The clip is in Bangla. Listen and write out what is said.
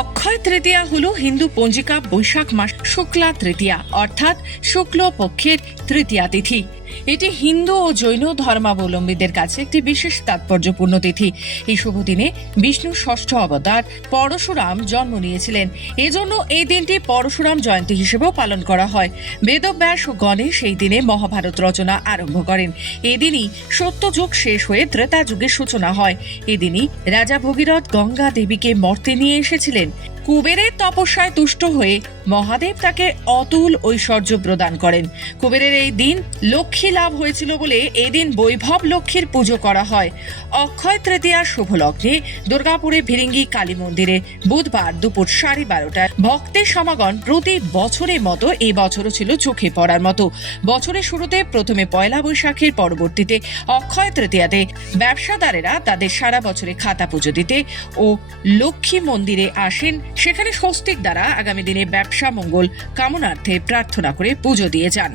অক্ষয় তৃতীয়া হল হিন্দু পঞ্জিকা বৈশাখ মাস শুক্লা তৃতীয়া অর্থাৎ শুক্ল পক্ষের তৃতীয়া তিথি। এটি হিন্দু ও জৈন ধর্মাবলম্বীদের কাছে একটি বিশেষ তাৎপর্যপূর্ণ তিথি। এই শুভ দিনে বিষ্ণুর ষষ্ঠ অবতার পরশুরাম জন্ম নিয়েছিলেন। এজন্য এই দিনটি পরশুরাম জয়ন্তী হিসেবেও পালন করা হয়। বেদব্যাস ও গণেশ এই দিনে মহাভারত রচনা আরম্ভ করেন। এদিনই সত্যযুগ শেষ হয়ে ত্রেতা যুগের সূচনা হয়। এদিনই রাজা ভগীরথ গঙ্গা দেবীকে মর্তে নিয়ে এসেছিলেন। কুবেরের তপস্যায় তুষ্ট হয়ে মহাদেব তাকে অতুল ঐশ্বর্য প্রদান করেন। কুবেরের এই দিন লক্ষ্মী লাভ হয়েছিল বলে এদিন বৈভব লক্ষ্মীর পুজো করা হয়। অক্ষয় তৃতীয়া শুভ লগ্নে দুর্গাপুরে ভিরিঙ্গি কালী মন্দিরে বুধবার দুপুর 12:30টায় ভক্তের সমাগম প্রতি বছরের মতো এই বছরও ছিল চোখে পড়ার মতো। বছরের শুরুতে প্রথমে পয়লা বৈশাখের, পরবর্তীতে অক্ষয় তৃতীয়াতে ব্যবসাদারেরা তাদের সারা বছরে খাতা পুজো দিতে ও লক্ষ্মী মন্দিরে আসেন। সেখানে স্বস্তিক দ্বারা আগামী দিনে ব্যবসা মঙ্গল কামনার্থে প্রার্থনা করে পুজো দিয়ে যান।